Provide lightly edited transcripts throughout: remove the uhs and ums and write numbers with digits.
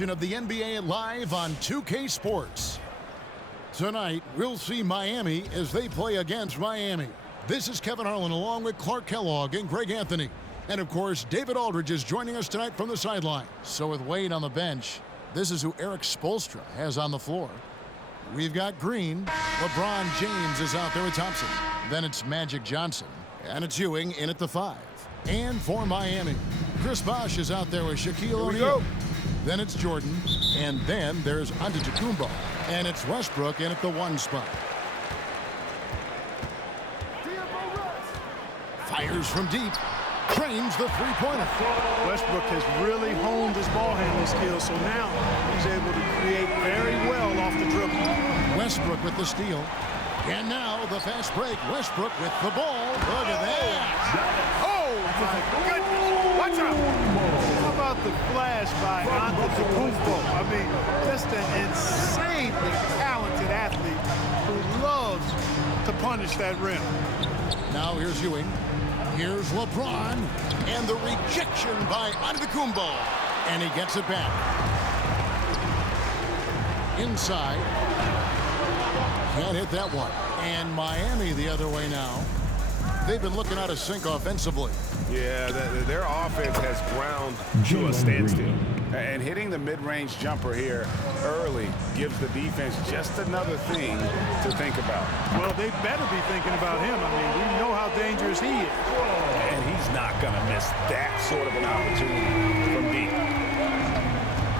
Of the NBA live on 2K Sports. Tonight, we'll see Miami as they play against Miami. This is Kevin Harlan along with Clark Kellogg and Greg Anthony. And of course, David Aldridge is joining us tonight from the sideline. So with Wade on the bench, this is who Eric Spoelstra has on the floor. We've got Green. LeBron James is out there with Thompson. Then it's Magic Johnson. And it's Ewing in at the 5. And for Miami, Chris Bosh is out there with Shaquille O'Neal. Then it's Jordan, and then there's Antetokounmpo, and it's Westbrook in at the 1 spot. Fires from deep, trains the three-pointer. Westbrook has really honed his ball handling skills, so now he's able to create very well off the dribble. Westbrook with the steal, and now the fast break. Westbrook with the ball. Look at that! Oh my goodness! Watch out! How about the flash by Antetokounmpo? I mean, just an insanely talented athlete who loves to punish that rim. Now here's Ewing. Here's LeBron. And the rejection by Antetokounmpo. And he gets it back. Inside. Can't hit that one. And Miami the other way now. They've been looking out of sync offensively. Yeah, their offense has ground to a standstill. And hitting the mid-range jumper here early gives the defense just another thing to think about. Well, they better be thinking about him. I mean, we know how dangerous he is. And he's not going to miss that sort of an opportunity from deep.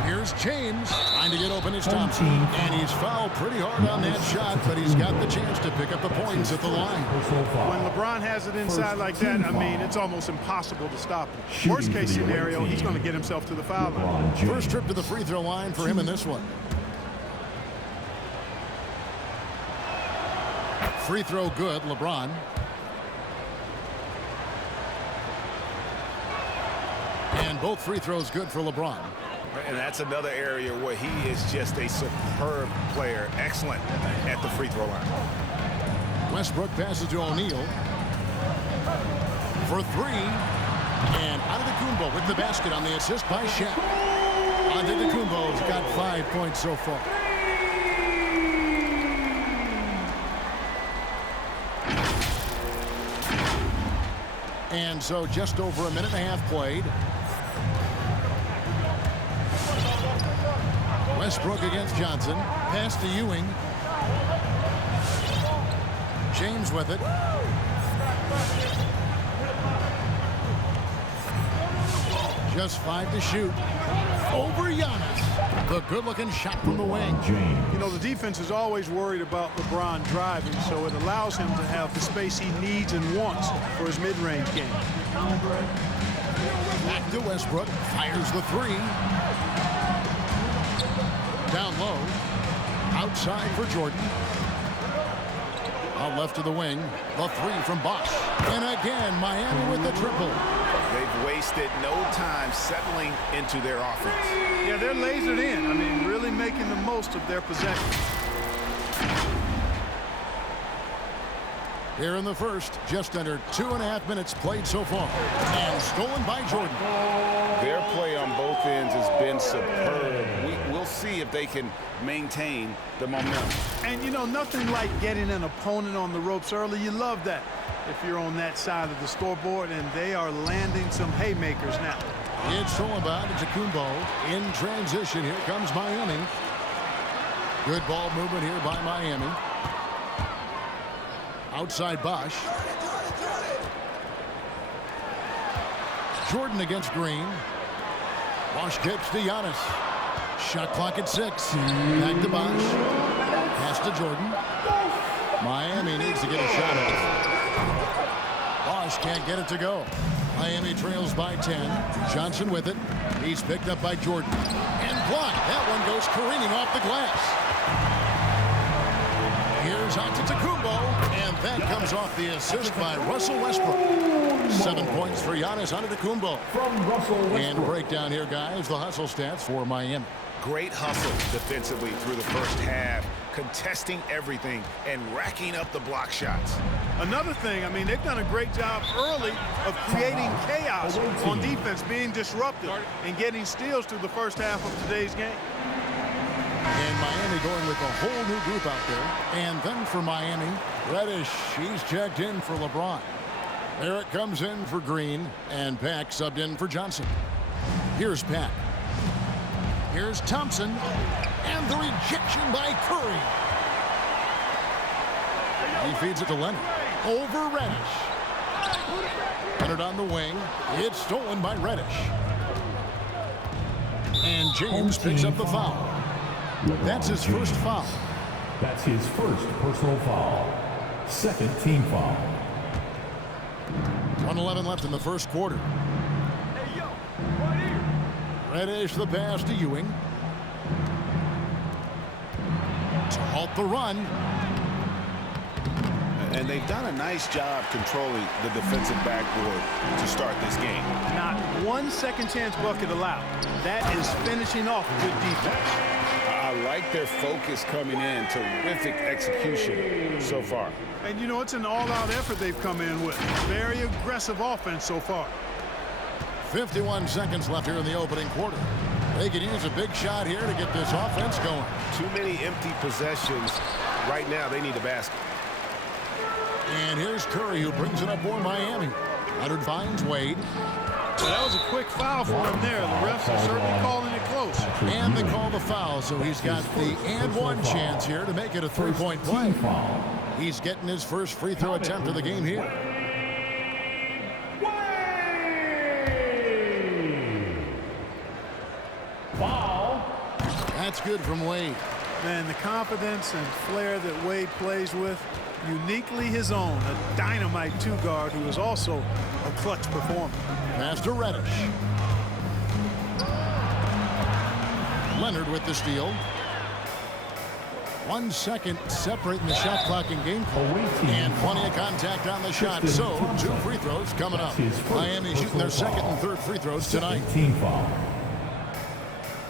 Here's James trying to get open as Thompson. And he's fouled pretty hard on that shot, but he's got the chance to pick up the points at the line. When LeBron has it inside like that, I mean, it's almost impossible to stop him. Worst case scenario, he's going to get himself to the foul line. First trip to the free throw line for him in this one. Free throw good, LeBron. And both free throws good for LeBron. And that's another area where he is just a superb player. Excellent at the free throw line. Westbrook passes to O'Neal. For 3. And Antetokounmpo with the basket on the assist by Shaq. Antetokounmpo's got 5 points so far. And so just over a minute and a half played. Westbrook against Johnson. Pass to Ewing. James with it. Just 5 to shoot. Over Giannis. The good-looking shot from the wing. You know, the defense is always worried about LeBron driving, so it allows him to have the space he needs and wants for his mid-range game. Back to Westbrook. Fires the 3. Down low. Outside for Jordan. Out left to the wing. The 3 from Bosh. And again, Miami with the triple. They've wasted no time settling into their offense. Yeah, they're lasered in. I mean, really making the most of their possession. Here in the first, just under 2.5 minutes played so far. And stolen by Jordan. Their play on both ends has been superb. We'll see if they can maintain the momentum. And, you know, nothing like getting an opponent on the ropes early. You love that if you're on that side of the scoreboard, and they are landing some haymakers now. It's stolen by Antetokounmpo. In transition, here comes Miami. Good ball movement here by Miami. Outside Bosh. Jordan against Green. Bosh kicks to Giannis. Shot clock at 6. Back to Bosh. Pass to Jordan. Miami needs to get a shot off. Bosh can't get it to go. Miami trails by 10. Johnson with it. He's picked up by Jordan. And blocked. That one goes careening off the glass. Here's Antetokounmpo, and that comes off the assist by Russell Westbrook. 7 points for Giannis Antetokounmpo. And breakdown here, guys, the hustle stats for Miami. Great hustle defensively through the first half. contesting everything and racking up the block shots. Another thing, I mean, they've done a great job early of creating chaos on defense, being disruptive and getting steals through the first half of today's game. And Miami going with a whole new group out there. And then for Miami, Reddish, he's checked in for LeBron. Barrett comes in for Green, and Pack subbed in for Johnson. Here's Pack. Here's Thompson, and the rejection by Curry. He feeds it to Leonard. Over Reddish. Leonard on the wing. It's stolen by Reddish. And James picks up the foul. That's his first foul. That's his first personal foul. Second team foul. 1:11 left in the first quarter. Reddish the pass to Ewing. To halt the run. And they've done a nice job controlling the defensive backboard to start this game. Not one second chance bucket allowed. That is finishing off good defense. I like their focus coming in. Terrific execution so far. And, you know, it's an all-out effort they've come in with. Very aggressive offense so far. 51 seconds left here in the opening quarter. They can use a big shot here to get this offense going. Too many empty possessions. Right now, they need a basket. And here's Curry, who brings it up for Miami. Leonard finds Wade. So that was a quick foul for him there. The refs are certainly calling it close. And they call the foul, so he's got the and one chance here to make it a three-point play. He's getting his first free throw attempt of the game here. Foul. That's good from Wade. Man, the confidence and flair that Wade plays with, uniquely his own. A dynamite two-guard who is also a clutch performer. Pass to Reddish. Leonard with the steal. 1 second separating the shot clock in game clock. And plenty of contact on the shot. So, 2 free throws coming up. Miami shooting their second and third free throws tonight. Team foul.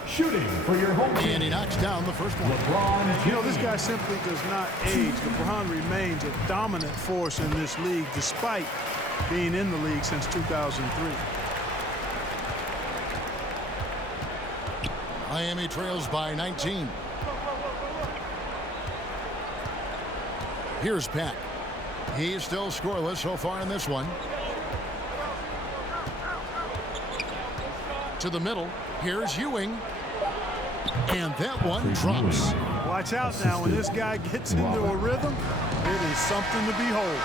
Shooting for your home team. And he knocks down the first one. LeBron. You know, this guy simply does not age. LeBron remains a dominant force in this league despite being in the league since 2003. Miami trails by 19. Here's Pack. He's still scoreless so far in this one. To the middle. Here's Ewing. And that one drops. Watch out now. When this guy gets into a rhythm, it is something to behold.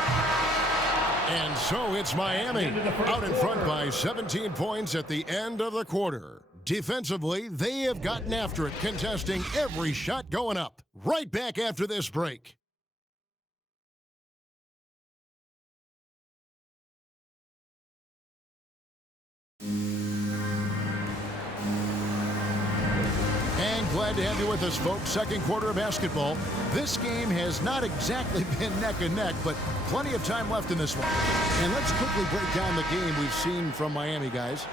And so it's Miami out in front by 17 points at the end of the quarter. Defensively, they have gotten after it, contesting every shot going up. Right back after this break. And glad to have you with us, folks. Second quarter of basketball. This game has not exactly been neck and neck, but plenty of time left in this one. And let's quickly break down the game we've seen from Miami, guys.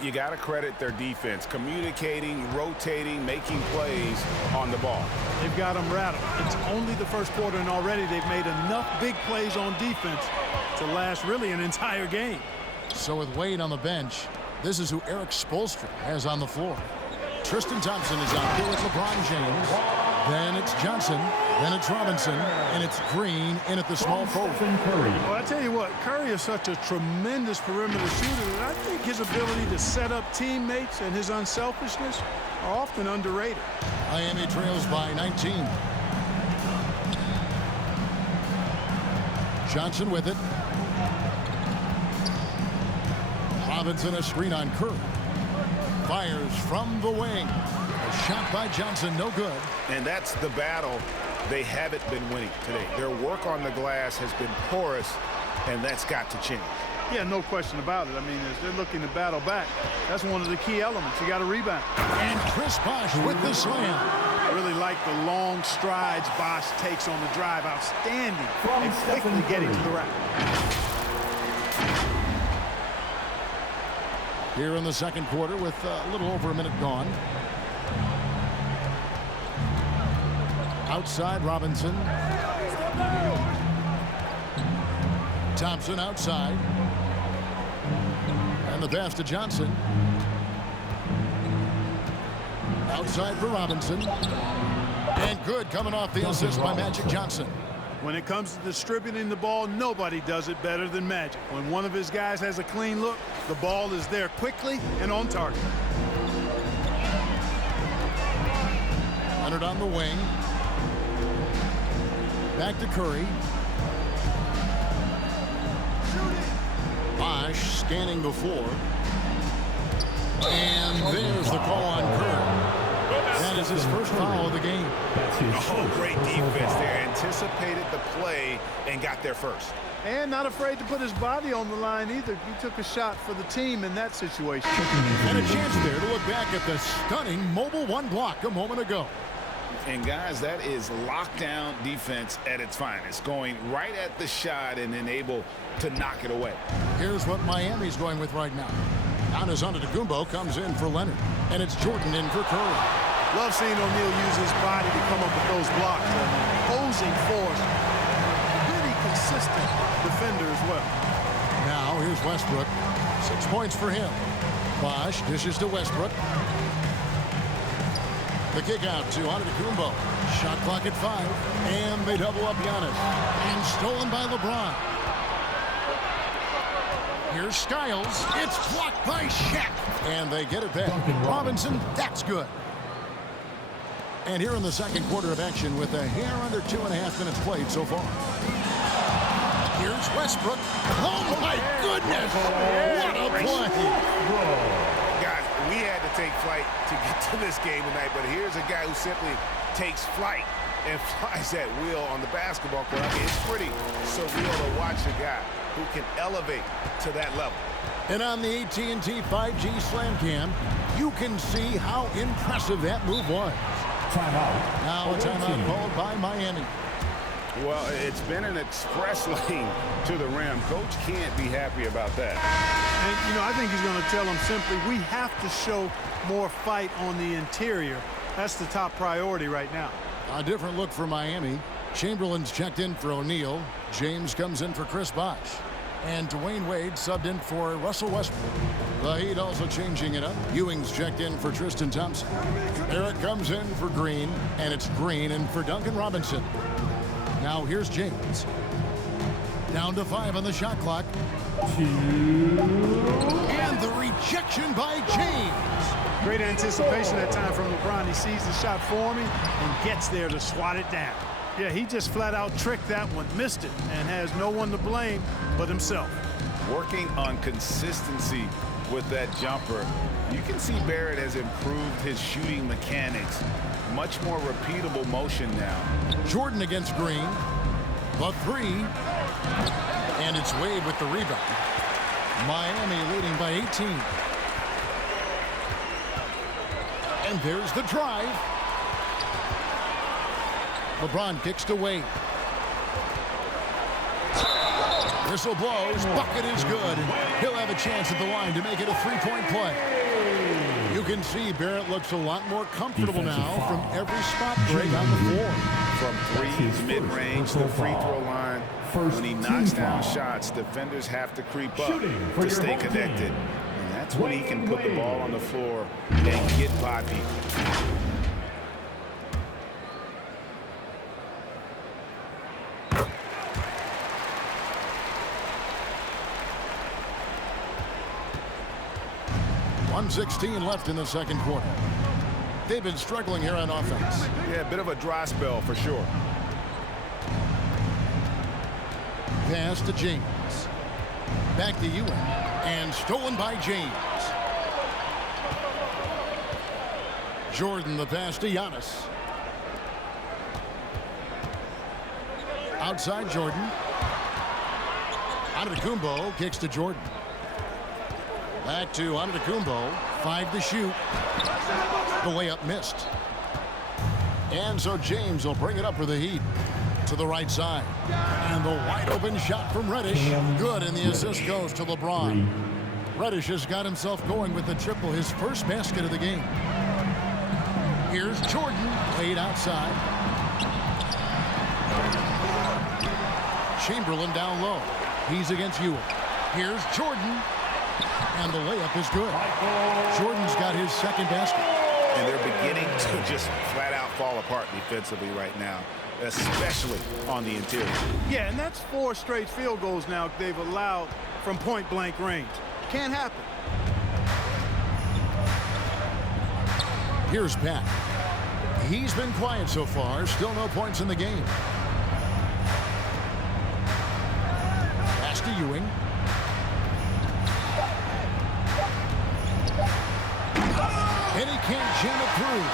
You got to credit their defense, communicating, rotating, making plays on the ball. They've got them rattled. It's only the first quarter, and already they've made enough big plays on defense to last really an entire game. So with Wade on the bench, this is who Eric Spoelstra has on the floor. Tristan Thompson is out here with LeBron James. Then it's Johnson. Then it's Robinson. And it's Green in at the small forward. Well, I tell you what, Curry is such a tremendous perimeter shooter, and I think his ability to set up teammates and his unselfishness are often underrated. Miami trails by 19. Johnson with it. Robinson a screen on Curry. Fires from the wing. A shot by Johnson, no good. And that's the battle they haven't been winning today. Their work on the glass has been porous, and that's got to change. Yeah, no question about it. I mean, as they're looking to battle back, that's one of the key elements. You got to rebound. And Chris Bosh with the slam. I really like the long strides Bosh takes on the drive. Outstanding. And quickly getting to the rack. Here in the second quarter with a little over a minute gone. Outside Robinson. Thompson outside. And the pass to Johnson. Outside for Robinson. And good coming off the assist by Magic Johnson. When it comes to distributing the ball, nobody does it better than Magic. When one of his guys has a clean look, the ball is there quickly and on target. Leonard on the wing. Back to Curry. Bosh scanning the floor. And there's the call on Curry. That is his first foul of the game. Oh, great defense there. Anticipated the play and got there first. And not afraid to put his body on the line either. He took a shot for the team in that situation. And a chance there to look back at the stunning mobile one block a moment ago. And guys, that is lockdown defense at its finest. Going right at the shot and then able to knock it away. Here's what Miami's going with right now. Giannis Antetokounmpo comes in for Leonard. And it's Jordan in for Curry. Love seeing O'Neal use his body to come up with those blocks. Opposing force. Really consistent defender as well. Now here's Westbrook. 6 points for him. Bosh dishes to Westbrook. The kick out to Antetokounmpo. Shot clock at 5. And they double up Giannis. And stolen by LeBron. Here's Skiles. It's blocked by Shaq. And they get it back. Robinson, that's good. And here in the second quarter of action with a hair under 2.5 minutes played so far. Here's Westbrook. Oh, my goodness. What a play. Guys, we had to take flight to get to this game tonight, but here's a guy who simply takes flight and flies at will on the basketball court. I mean, it's pretty surreal to watch a guy who can elevate to that level. And on the AT&T 5G Slam Cam, you can see how impressive that move was. Timeout. Now a timeout called by Miami. Well, it's been an express lane to the rim. Coach can't be happy about that. And, you know, I think he's going to tell them simply, we have to show more fight on the interior. That's the top priority right now. A different look for Miami. Chamberlain's checked in for O'Neal. James comes in for Chris Bosh. And Dwayne Wade subbed in for Russell Westbrook. The Heat also changing it up. Ewing's checked in for Tristan Thompson. Eric comes in for Green, and it's Green in for Duncan Robinson. Now here's James. Down to 5 on the shot clock. 2. And the rejection by James. Great anticipation that time from LeBron. He sees the shot forming and gets there to swat it down. Yeah, he just flat out tricked that one, missed it, and has no one to blame but himself. Working on consistency with that jumper. You can see Barrett has improved his shooting mechanics. Much more repeatable motion now. Jordan against Green. The 3. And it's Wade with the rebound. Miami leading by 18. And there's the drive. LeBron kicks to Wade. Whistle blows. Bucket is good. He'll have a chance at the line to make it a 3-point play. You can see Barrett looks a lot more comfortable now from every spot break on the floor. From 3 mid-range to the free throw line. When he knocks down shots, defenders have to creep up to stay connected. And that's when he can put the ball on the floor and get by people. .116 left in the second quarter. They've been struggling here on offense. Yeah, a bit of a dry spell for sure. Pass to James. Back to Ewing. And stolen by James. Jordan the pass to Giannis. Outside Jordan. Antetokounmpo kicks to Jordan. Back to Antetokounmpo. 5 to shoot. The layup missed. And so James will bring it up for the Heat. To the right side. And the wide open shot from Reddish. Good, and the assist goes to LeBron. Reddish has got himself going with the triple, his first basket of the game. Here's Jordan. Played outside. Chamberlain down low. He's against Ewing. Here's Jordan. And the layup is good. Jordan's got his second basket. And they're beginning to just flat out fall apart defensively right now, especially on the interior. Yeah, and that's 4 straight field goals now they've allowed from point-blank range. Can't happen. Here's Pat. He's been quiet so far. Still no points in the game. Pass to Ewing. And he can't jam it through.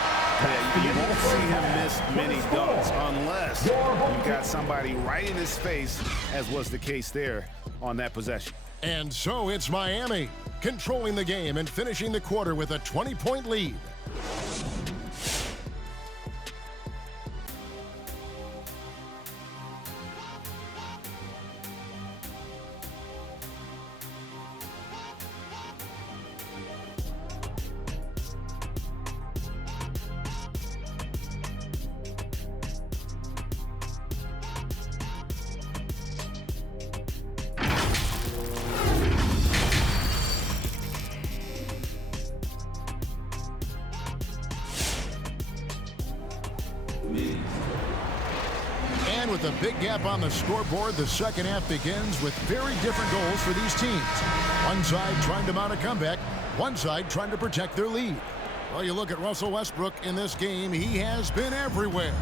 Yeah, you won't see him miss many dunks unless you've got somebody right in his face, as was the case there on that possession. And so it's Miami controlling the game and finishing the quarter with a 20-point lead. And with a big gap on the scoreboard, the second half begins with very different goals for these teams. One side trying to mount a comeback, one side trying to protect their lead. Well, you look at Russell Westbrook in this game, he has been everywhere.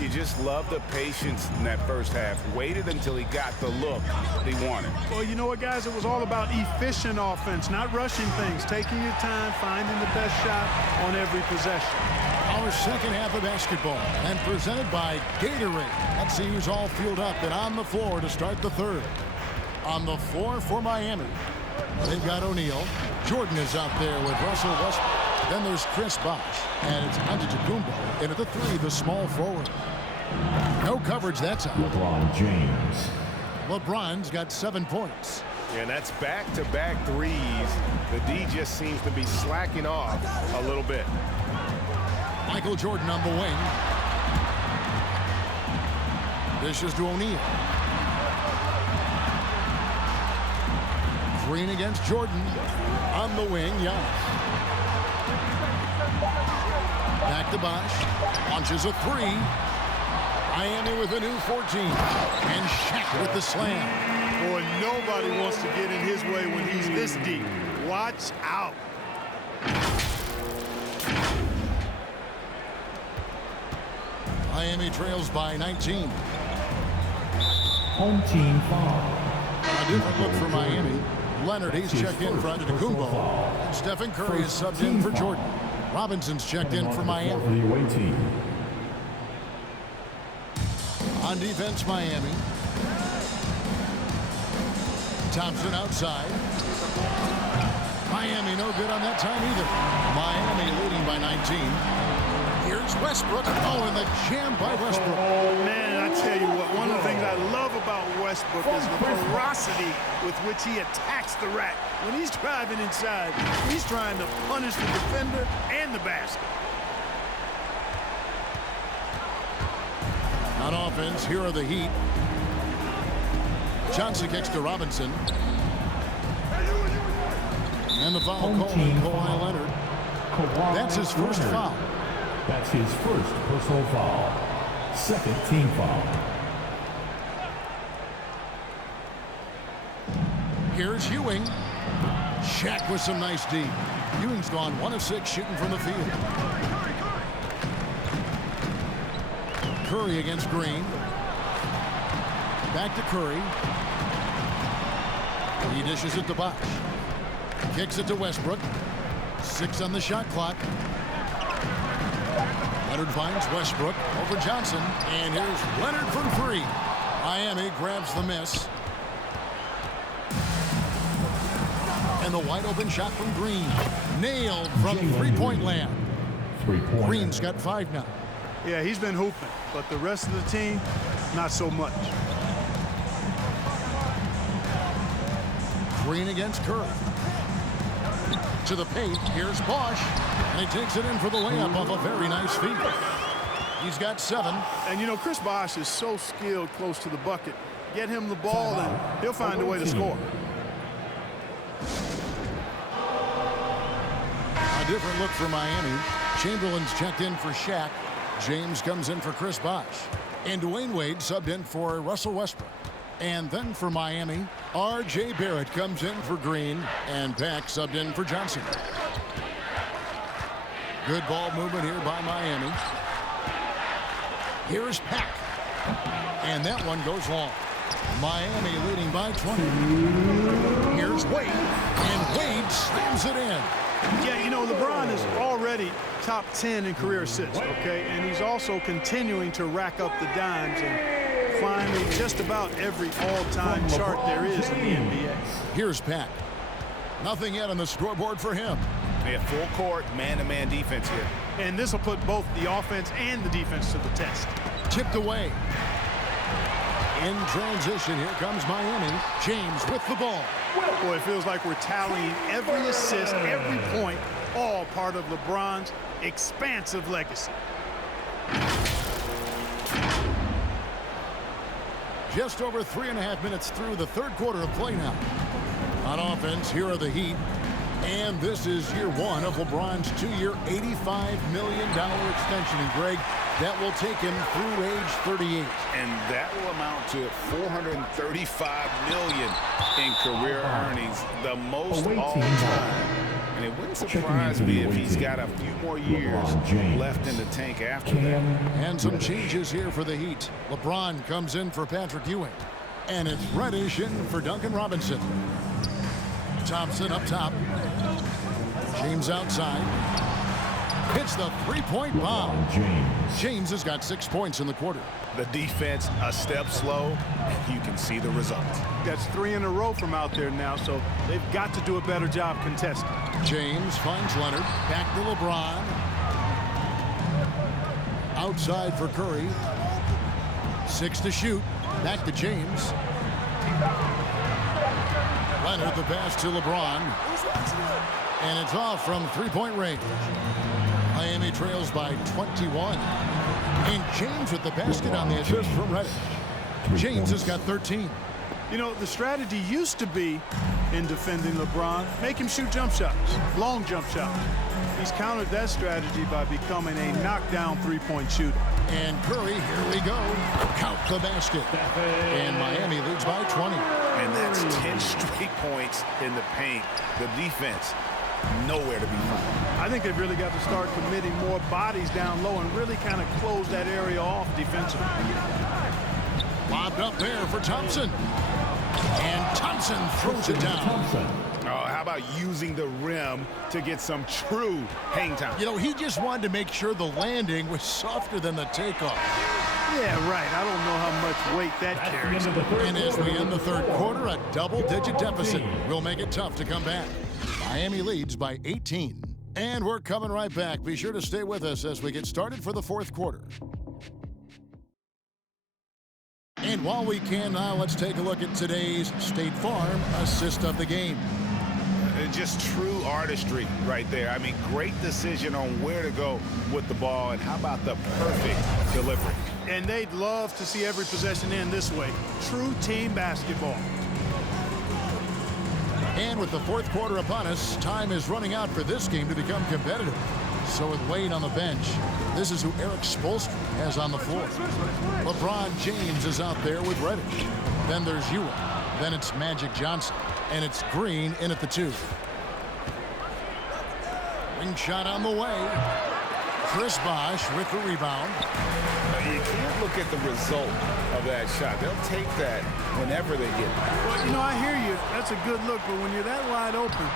You just love the patience in that first half. Waited until he got the look that he wanted. Well, you know what, guys? It was all about efficient offense, not rushing things, taking your time, finding the best shot on every possession. Our second half of basketball, and presented by Gatorade. Let's see who's all fueled up and on the floor to start the third. On the floor for Miami, they've got O'Neal. Jordan is out there with Russell Westbrook. Then there's Chris Bosh, and it's Antetokounmpo. And at the 3, the small forward. No coverage that time. LeBron James. LeBron's got 7 points. And that's back-to-back threes. The D just seems to be slacking off a little bit. Michael Jordan on the wing. Dishes to O'Neal. Green against Jordan. On the wing, Giannis. Back to Bosh. Launches a 3. Miami with a new 14. And Shaq with the slam. Boy, nobody wants to get in his way when he's this deep. Watch out. Miami trails by 19. Home team foul. A different look for Miami. Leonard, he's checked in for Antetokounmpo. Stephen Curry is subbed in for Jordan. Robinson's checked in for Miami. For the away team. On defense, Miami. Thompson outside. Miami no good on that time either. Miami leading by 19. Here's Westbrook. Oh, and the jam by Westbrook. Man, I tell you what, one of the things I love about Westbrook is the ferocity with which he attacks the rack. When he's driving inside, he's trying to punish the defender and the basket. On offense, here are the Heat. Johnson kicks to Robinson. And the foul called on Kawhi Leonard. That's his first foul. That's his first personal foul. Second team foul. Here's Ewing. Shaq with some nice D. Ewing's gone 1 of 6 shooting from the field. Curry against Green. Back to Curry. He dishes it to Bosh. Kicks it to Westbrook. 6 on the shot clock. Leonard finds Westbrook over Johnson. And here's Leonard from 3. Miami grabs the miss. And the wide open shot from Green. Nailed from three-point land. Green's got 5 now. Yeah, he's been hooping, but the rest of the team, not so much. Green against Curry. To the paint. Here's Bosh. And he takes it in for the layup off a very nice feed. He's got 7. And, you know, Chris Bosh is so skilled close to the bucket. Get him the ball, and he'll find a way to score. A different look for Miami. Chamberlain's checked in for Shaq. James comes in for Chris Bosh. And Dwayne Wade subbed in for Russell Westbrook. And then for Miami, R.J. Barrett comes in for Green, and Pack subbed in for Johnson. Good ball movement here by Miami. Here's Pack. And that one goes long. Miami leading by 20. Here's Wade. And Wade slams it in. Yeah, you know, LeBron is already top 10 in career assists, okay? And he's also continuing to rack up the dimes and climbing just about every all-time chart there is in the NBA. Here's Pack. Nothing yet on the scoreboard for him. Yeah, full court, man-to-man defense here. And this will put both the offense and the defense to the test. Tipped away. In transition, here comes Miami. James with the ball. Boy, it feels like we're tallying every assist, every point, all part of LeBron's expansive legacy. Just over 3.5 minutes through the third quarter of play now. On offense, here are the Heat. And this is year one of LeBron's 2-year, $85 million extension. And Greg, that will take him through age 38. And that will amount to $435 million in career earnings, the most all time. And it wouldn't surprise me if he's got a few more years left in the tank after that. And some changes here for the Heat. LeBron comes in for Patrick Ewing. And it's Reddish in for Duncan Robinson. Thompson up top. James outside. Hits the three-point bomb. James has got 6 points in the quarter. The defense a step slow, and you can see the results. That's 3 in a row from out there now, so they've got to do a better job contesting. James finds Leonard. Back to LeBron. Outside for Curry. 6 to shoot. Back to James. Leonard the pass to LeBron. And it's off from three-point range. Miami trails by 21. And James with the basket on the assist from Reddish. James has got 13. You know, the strategy used to be in defending LeBron, make him shoot jump shots, long jump shots. He's countered that strategy by becoming a knockdown three-point shooter. And Curry, here we go. Count the basket. And Miami leads by 20. And that's 10 straight points in the paint. The defense, nowhere to be found. I think they've really got to start committing more bodies down low and really kind of close that area off defensively. Lobbed up there for Thompson. And Thompson throws it down. Oh, how about using the rim to get some true hang time? You know, he just wanted to make sure the landing was softer than the takeoff. Yeah, right. I don't know how much weight that carries. And as we end the third quarter, a double-digit deficit will make it tough to come back. Miami leads by 18. And we're coming right back. Be sure to stay with us as we get started for the fourth quarter. And while we can now, let's take a look at today's State Farm assist of the game. Just true artistry right there. I mean, great decision on where to go with the ball, and how about the perfect delivery. And they'd love to see every possession end this way. True team basketball. And with the fourth quarter upon us, time is running out for this game to become competitive. So with Wade on the bench, this is who Eric Spoelstra has on the floor. LeBron James is out there with Reddish. Then there's Ewing. Then it's Magic Johnson. And it's Green in at the 2. Ring shot on the way. Chris Bosh with the rebound. You can't look at the result of that shot. They'll take that whenever they get it. Well, you know, I hear you. That's a good look, but when you're that wide open,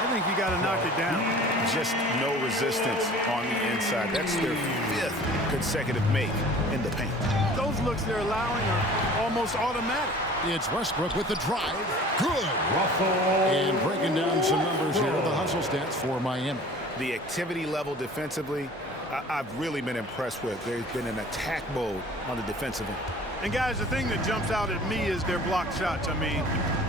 I think you got to knock it down. Just no resistance on the inside. That's their 5th consecutive make in the paint. Those looks they're allowing are almost automatic. It's Westbrook with the drive. Good. And breaking down some numbers here, the hustle stats for Miami. The activity level defensively, I've really been impressed with. There's been an attack mode on the defensive end. And guys, the thing that jumps out at me is their block shots. I mean,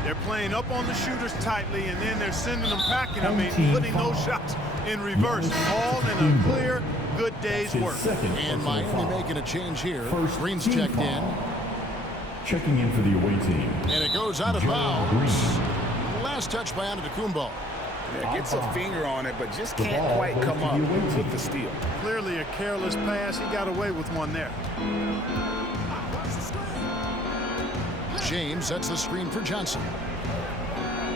they're playing up on the shooters tightly, and then they're sending them packing. I mean, putting those shots in reverse, all in a clear, good day's His work. second And personal Miami foul. making a change here. First Green's team checked foul. in. Checking in for the away team. And it goes out of Gerald bounds. Last touch by Antetokounmpo. Yeah, gets a finger on it, but just The can't ball quite goes come to up the away team. with the steal. Clearly a careless pass. He got away with one there. James sets the screen for Johnson.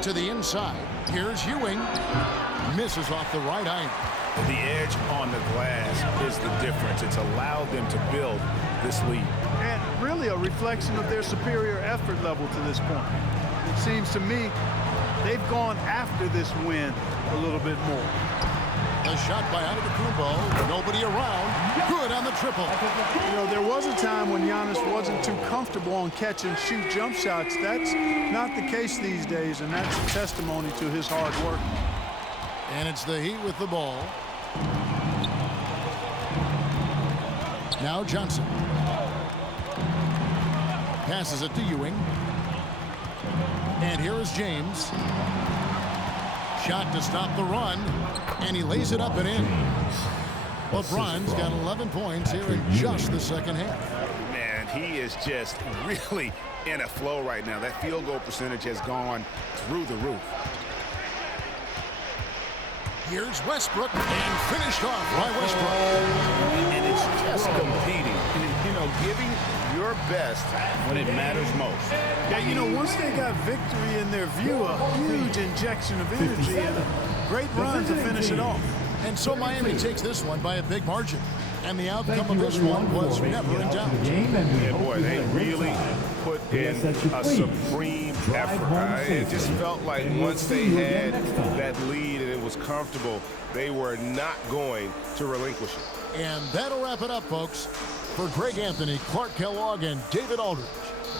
To the inside. Here's Ewing. Misses off the right eye. The edge on the glass is the difference. It's allowed them to build this lead. And really a reflection of their superior effort level to this point. It seems to me they've gone after this win a little bit more. A shot by Antetokounmpo. Nobody around. Good on the triple. You know, there was a time when Giannis wasn't too comfortable on catch and shoot jump shots. That's not the case these days, and that's a testimony to his hard work. And it's the Heat with the ball. Now Johnson. Passes it to Ewing. And here is James. Shot to stop the run. And he lays it up and in. LeBron's got 11 points here in just the second half. Man, he is just really in a flow right now. That field goal percentage has gone through the roof. Here's Westbrook, and finished off by Westbrook. And it's just competing, you know, giving your best when it matters most. Yeah, you know, once they got victory in their view, a huge injection of energy and a great run to finish it off. And so Miami takes this one by a big margin. And the outcome of this one was never in doubt. Yeah, boy, they really put in a supreme effort. It just felt like once they had that lead and it was comfortable, they were not going to relinquish it. And that'll wrap it up, folks. For Greg Anthony, Clark Kellogg, and David Aldridge,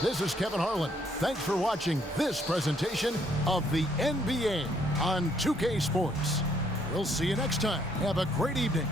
this is Kevin Harlan. Thanks for watching this presentation of the NBA on 2K Sports. We'll see you next time. Have a great evening.